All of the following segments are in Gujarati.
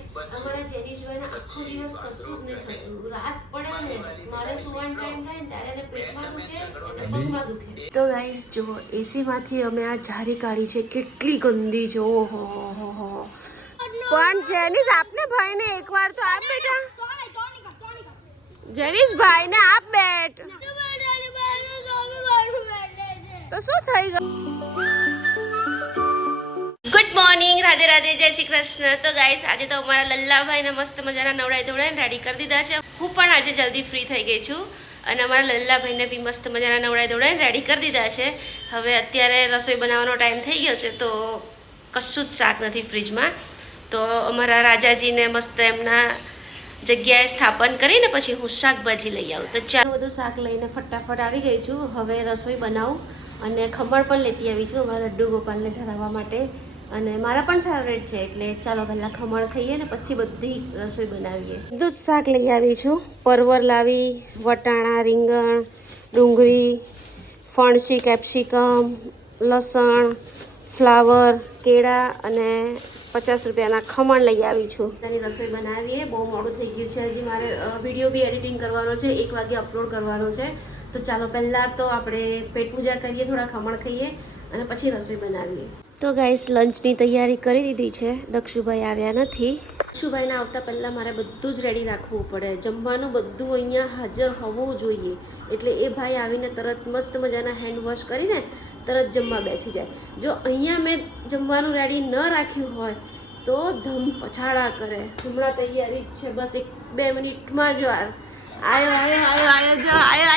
ગાઈસ અમારા જેનિશભાઈને આખો દિવસ કશું જ નહીં થતું. રાત પડે ને મારે સુવાનો ટાઈમ થાય ને ત્યારે એને પેટમાં દુખે અને પગમાં દુખે. તો ગાઈસ જો એસી માંથી અમે આ જારી કાઢી છે, કેટલી ગંદી છે. ઓહો હો હો. પણ જેનિશ આપને ભાઈને એકવાર તો આપ બેટા. જેનિશ ભાઈને આપ બેટ. તો શું થઈ ગયું? ગુડ મોર્નિંગ, રાધે રાધે, જય શ્રી કૃષ્ણ. તો ગાઈસ આજે તો અમારા લલ્લાભાઈને મસ્ત મજાના નવડાઈ ધોવડાઈને રેડી કરી દીધા છે. હું પણ આજે જલ્દી ફ્રી થઈ ગઈ છું અને અમારા લલ્લાભાઈને બી મસ્ત મજાના નવડાઈ ધોવડાઈને રેડી કરી દીધા છે. હવે અત્યારે રસોઈ બનાવવાનો ટાઈમ થઈ ગયો છે તો કશું જ શાક નથી ફ્રીજમાં. તો અમારા રાજાજીને મસ્ત એમના જગ્યાએ સ્થાપન કરીને પછી હું શાકભાજી લઈ આવું. તો ચાલો બધું શાક લઈને ફટાફટ આવી ગઈ છું. હવે રસોઈ બનાવું અને ખમણ પણ લેતી આવી છું અમારા લડ્ડુ ગોપાલને ધરાવવા માટે. અને મારા પણ ફેવરેટ છે એટલે ચાલો પહેલાં ખમણ ખાઈએ ને પછી બધી રસોઈ બનાવીએ. બધું જ શાક લઈ આવી છું. પરવર લાવી, વટાણા, રીંગણ, ડુંગળી, ફણસી, કેપ્સિકમ, લસણ, ફ્લાવર, કેળા અને 50 રૂપિયાના ખમણ લઈ આવી છું. તેની રસોઈ બનાવીએ. બહુ મોડું થઈ ગયું છે. હજી મારે વિડીયો બી એડિટિંગ કરવાનો છે, 1 વાગે અપલોડ કરવાનો છે. તો ચાલો પહેલાં તો આપણે પેટ પૂજા કરીએ, થોડા ખમણ ખાઈએ અને પછી રસોઈ બનાવીએ. તો ગાઈસ લંચની તૈયારી કરી દીધી છે. દક્ષુભાઈ આવ્યા નથી. દક્ષુભાઈને આવતા પહેલાં મારે બધું જ રેડી રાખવું પડે. જમવાનું બધું અહીંયા હાજર હોવું જોઈએ એટલે એ ભાઈ આવીને તરત મસ્ત મજાના હેન્ડ વોશ કરીને તરત જમવા બેસી જાય. જો અહીંયા મેં જમવાનું રેડી ન રાખ્યું હોય તો ધમ પછાડા કરે. હમણાં તૈયારી જ છે, બસ 1-2 મિનિટમાં જ વાર. આયો જો આઈ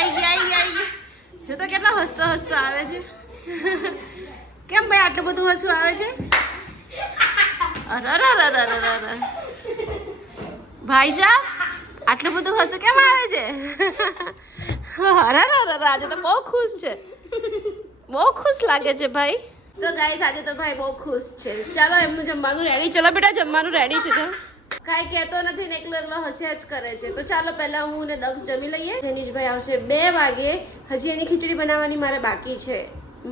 જો તો કેટલા હસતો હસતો આવે છે. કેમ ભાઈ આટલું બધું હસવું આવે છે? અરે ભાઈ સાહેબ આટલું બધું હસવું કેમ આવે છે? અરે આજે તો બહુ ખુશ છે, બહુ ખુશ લાગે છે ભાઈ. તો ગાઈસ આજે તો ભાઈ બહુ ખુશ છે. ચાલો એમનું જમવાનું રેડી. ચલો બેટા જમવાનું રેડી છે. ચાલો કાંઈ કહેતો નથી ને એકલો હસ્યા જ કરે છે. તો ચાલો પહેલા હું ને દક્ષ જમી લઈએ. જેનિશભાઈ આવશે 2 વાગે. હજી એની ખીચડી બનાવવાની મારે બાકી છે.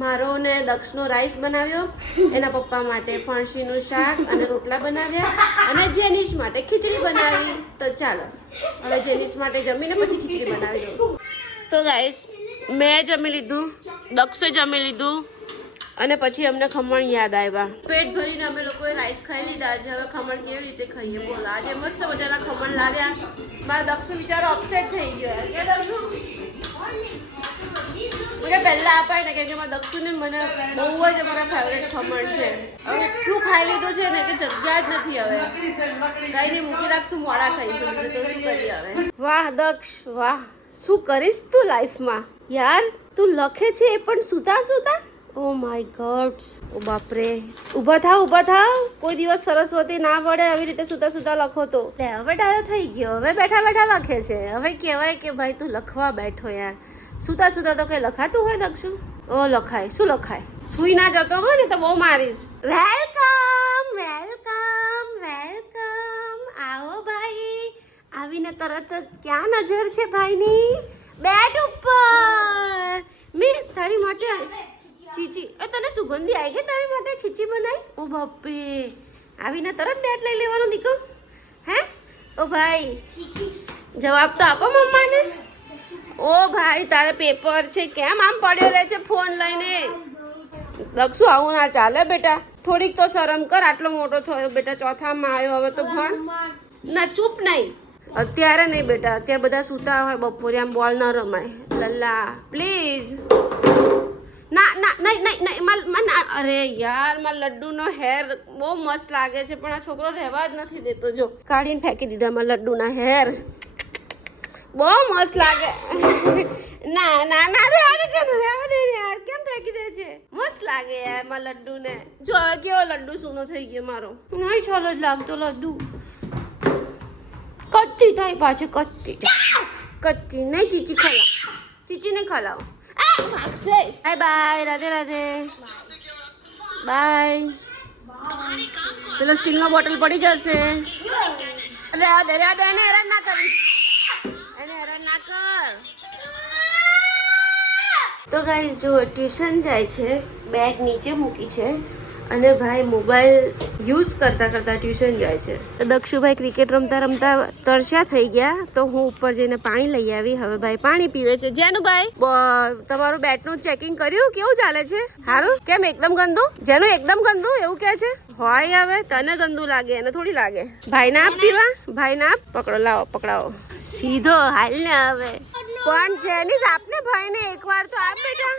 મારો ને દક્ષનો રાઈસ બનાવ્યો, એના પપ્પા માટે ફણસીનું શાક અને રોટલા બનાવ્યા અને જેનિશ માટે ખીચડી બનાવી. તો ચાલો હવે જેનિશ માટે જમીને પછી ખીચડી બનાવી દઉં. તો ગાઈસ મેં જમી લીધું, દક્ષે જમી લીધું અને પછી અમને ખમણ યાદ આવ્યા. પેટ ભરીને અમે લોકોએ રાઈસ ખાઈ લીધા છે. હવે ખમણ કેવી રીતે ખાઈએ બોલો? આજે મસ્ત મજાના ખમણ લાવ્યા. મારા દક્ષુ બિચારો અપસેટ થઈ ગયો. કે દક્ષુ મને પહેલા અપાય ને કે મારા દક્ષુને મને બહુ જ અમારા ફેવરેટ ખમણ છે. હવે એટલું ખાઈ લીધું છે ને કે જગ્યા જ નથી. હવે કઈ નહીં, મૂકી રાખશું, મોડા ખાઈશું. બીજું તો શું કરીએ હવે. વાહ દક્ષ વાહ, શું કરીશ તું લાઈફમાં યાર? તું લખે છે એ પણ સુતા સુતા. ઓ માય ગોડ, ઓ બાપરે. ઊભા થાવ. કોઈ દિવસ સરસ્વતી ના પડે આવી રીતે સુતા સુતા લખો તો. હવે ડાયો થઈ ગયો, હવે બેઠા બેઠા લખે છે. હવે કહેવાય કે ભાઈ તું લખવા બેઠો યાર. સુતા સુતા તો કઈ લખાતું હોય દક્ષુ? ઓ લખાય, શું લખાય? સુઈ ના જતો હોય ને તો બહુ મારીશ. વેલકમ. આવો ભાઈ. આવીને તરત જ ક્યાં નજર છે ભાઈની? બેડ ઉપર. મેં તારી માટે ચીચી, તને સુગંધી આવી ગઈ તારી માટે ખીચી બનાવી? ઓ બાપે, આવીને તરત બેટ લઈ લેવાનો દીકો. હે ઓ ભાઈ જવાબ તો આપો મમ્માને. ઓ ભાઈ તારે પેપર છે, કેમ આમ પડ્યો રહે છે ફોન લઈને? દક્ષુ આવું ના ચાલે બેટા. થોડીક તો શરમ કર. આટલો મોટો થયો બેટા, 4થામાં આવ્યો, હવે તો ભણ ના. ચૂપ નહીં, અત્યારે નહીં બેટા. અત્યારે બધા સૂતા હોય, બપોરે આમ બોલ ન રમાય. લલ્લા પ્લીઝ. ના નહીં. અરે યાર મારા લડ્ડુનો હેર બહુ મસ્ત લાગે છે પણ આ છોકરો રહેવા જ નથી દેતો. જો કાઢીને ફેંકી દીધા મારા લડ્ડુના હેર. બહુ મસ્ત લાગે. ના રહેવા દે યાર. કેમ ફેંકી દે છે? મસ્ત લાગે યાર મારા લડ્ડુને. જો હવે કેવો લડ્ડુ સૂનો થઈ ગયો મારો. નહીં ચાલો જ લાગતો લડ્ડુ. કચ્ચી થાય પાછું, કચ્ચી નહીં. ચીચી નહીં ખલાવ. ભાગશે. બાય. રાધે રાધે. બાય. પેલો સ્ટીલનો બોટલ પડી જશે. રહેવા દે. એને હેરાન ના કરીશ. એને હેરાન ના કર. તો ગાઈસ જો ટ્યુશન જાય છે, બેગ નીચે મૂકી છે અને ભાઈ મોબાઈલ યુઝ કરતા કરતા ટ્યુશન જાય છે. દક્ષુભાઈ ક્રિકેટ રમતા રમતા તરસ્યા થઈ ગયા તો હું ઉપર જઈને પાણી લઈ આવી. હવે ભાઈ પાણી પીવે છે. જેનુભાઈ તમારું બેટનું ચેકિંગ કર્યું? કેવું ચાલે છે? સારું? કેમ એકદમ ગંદુ? જેનું એકદમ ગંદુ એવું કે છે? હોય હવે તને ગંદુ લાગે, એને થોડી લાગે. ભાઈ ના આપ પીવા, ભાઈ ના આપ. પકડો, લાવો, પકડાવો સીધો. હાલ ને હવે પણ જેનીસ આપને ભાઈ ને એકવાર તો આપ બેટા.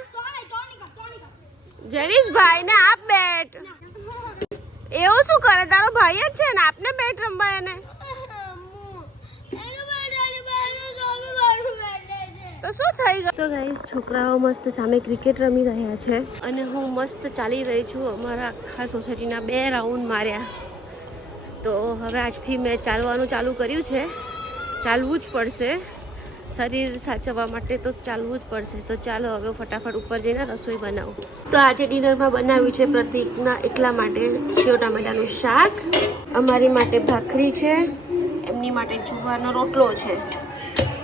જેનીસ ભાઈ ને આપ બેટ. એવું શું કરે? તારો ભાઈ જ છે ને, આપને બેટ રમવા એને. તો શું થઈ ગયું? તો ગાઈસ છોકરાઓ મસ્ત સામે ક્રિકેટ રમી રહ્યા છે અને હું મસ્ત ચાલી રહી છું. અમારા આખા સોસાયટીના 2 રાઉન્ડ માર્યા. તો હવે આજથી મેં ચાલવાનું ચાલુ કર્યું છે. ચાલવું જ પડશે, શરીર સાચવવા માટે તો ચાલવું જ પડશે. તો ચાલો હવે ફટાફટ ઉપર જઈને રસોઈ બનાવું. તો આજે ડિનરમાં બનાવ્યું છે પ્રતિકના એકલા માટે સેવ ટામેટાનું શાક, અમારી માટે ભાખરી છે, એમની માટે જુવારનો રોટલો છે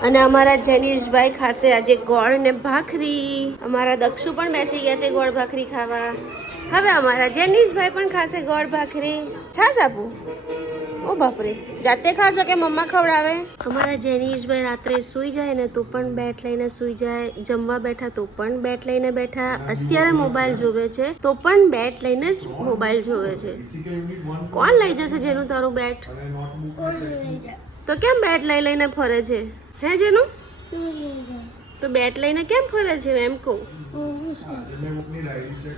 અને અમારા જેનીશભાઈ ખાશે આજે ગોળ ને ભાખરી. અમારા દક્ષુ પણ બેસી ગયા છે ગોળ ભાખરી ખાવા. હવે અમારા જેનીશભાઈ પણ ખાશે ગોળ ભાખરી. છાશ આપું? ઓ બાપરે, જાતે ખાશો કે મમ્મા ખવડાવે? અમારા જેનીશભાઈ રાત્રે સૂઈ જાય ને તો પણ બેટ લઈને સૂઈ જાય, જમવા બેઠા તો પણ બેટ લઈને બેઠા, અત્યારે મોબાઈલ જોવે છે તો પણ બેટ લઈને જ મોબાઈલ જોવે છે. કોણ લઈ જશે જેનું તારું બેટ? તો કેમ બેટ લઈને ફરે છે? હે જેનું? તો બેટ લઈને કેમ ફરે છે એમ કહું.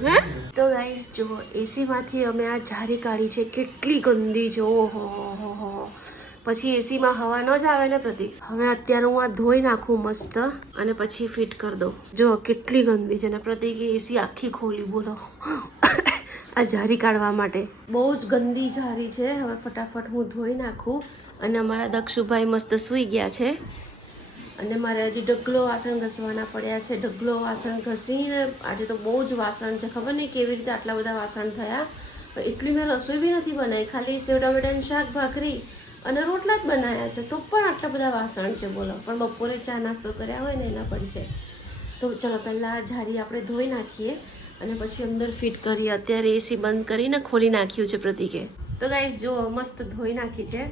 હે તો ગાઈસ જો એસી માંથી અમે આ જારી કાઢી છે. કેટલી ગંદી છે. ઓહો. પછી એસીમાં હવા ન જ આવે ને પ્રતિક. હવે અત્યારે હું આ ધોઈ નાખું મસ્ત અને પછી ફિટ કરી દઉં. જો કેટલી ગંદી છે ને પ્રતિક એસી આખી ખોલી. બોલો આ જારી કાઢવા માટે બહુ જ ગંદી જારી છે. હવે ફટાફટ હું ધોઈ નાખું અને અમારા દક્ષુભાઈ મસ્ત સૂઈ ગયા છે અને મારે હજી ઢગલો વાસણ ઘસવાના પડ્યા છે. ઢગલો વાસણ ઘસીને આજે તો બહુ જ વાસણ છે. ખબર નહીં કેવી રીતે આટલા બધા વાસણ થયા. એટલી મેં રસોઈ બી નથી બનાવી, ખાલી સેવ ટામેટાનું શાક, ભાખરી અને રોટલા જ બનાવ્યા છે તો પણ આટલા બધા વાસણ છે. બોલો, પણ બપોરે ચા નાસ્તો કર્યા હોય ને એના પર છે. તો ચલો પહેલાં જારી આપણે ધોઈ નાખીએ અને પછી અંદર ફિટ કરીએ. અત્યારે એસી બંધ કરીને ખોલી નાખ્યું છે પ્રતિકે. તો ગાઈસ જો મસ્ત ધોઈ નાખી છે.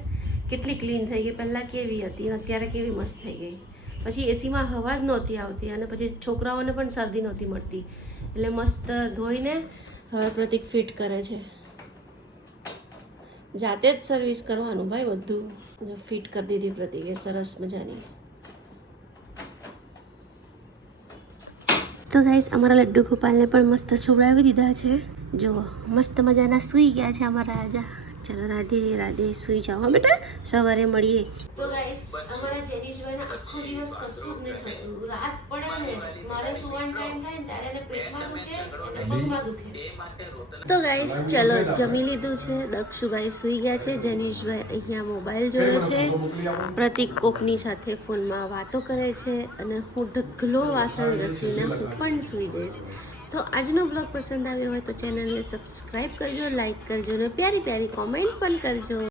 કેટલી ક્લીન થઈ ગઈ. પહેલાં કેવી હતી અત્યારે કેવી મસ્ત થઈ ગઈ. પછી એસીમાં હવા જ નહોતી આવતી અને પછી છોકરાઓને પણ શરદી નહોતી મળતી. એટલે મસ્ત ધોઈને હવે પ્રતિક ફિટ કરે છે. જાતે જ સર્વિસ કરવાનું ભાઈ બધું. ફિટ કરી દીધી પ્રતિકે સરસ મજાની. તો ગાઈસ અમારા લડ્ડુ ગોપાલને પણ મસ્ત સુવડાવી દીધા છે. જો મસ્ત મજાના સૂઈ ગયા છે અમારા રાજા. ચલો રાધે રાધે, સૂઈ જાઓ હા બેટા, સવારે મળીએ. તો ગાઈસ અમારા જેનીશભાઈને આખો દિવસ કશું જ નહીં થતું. રાત પડે ને મારે સુવાનો ટાઈમ થાય ને ત્યારે એને પેટમાં દુખે અને પગમાં દુખે. તો ગાઈસ ચલો જમી લીધું છે. દક્ષુભાઈ સૂઈ ગયા છે. જેનીશભાઈ અહીંયા મોબાઈલ જોયો છે. પ્રતિક કોકની સાથે ફોનમાં વાતો કરે છે અને હું ઢગલો વાસણ ઘસીને હું પણ સૂઈ જઈશ. તો આજનો બ્લોગ પસંદ આવ્યો હોય તો ચેનલને સબસ્ક્રાઈબ કરજો, લાઈક કરજો અને પ્યારી પ્યારી કોમેન્ટ પણ કરજો.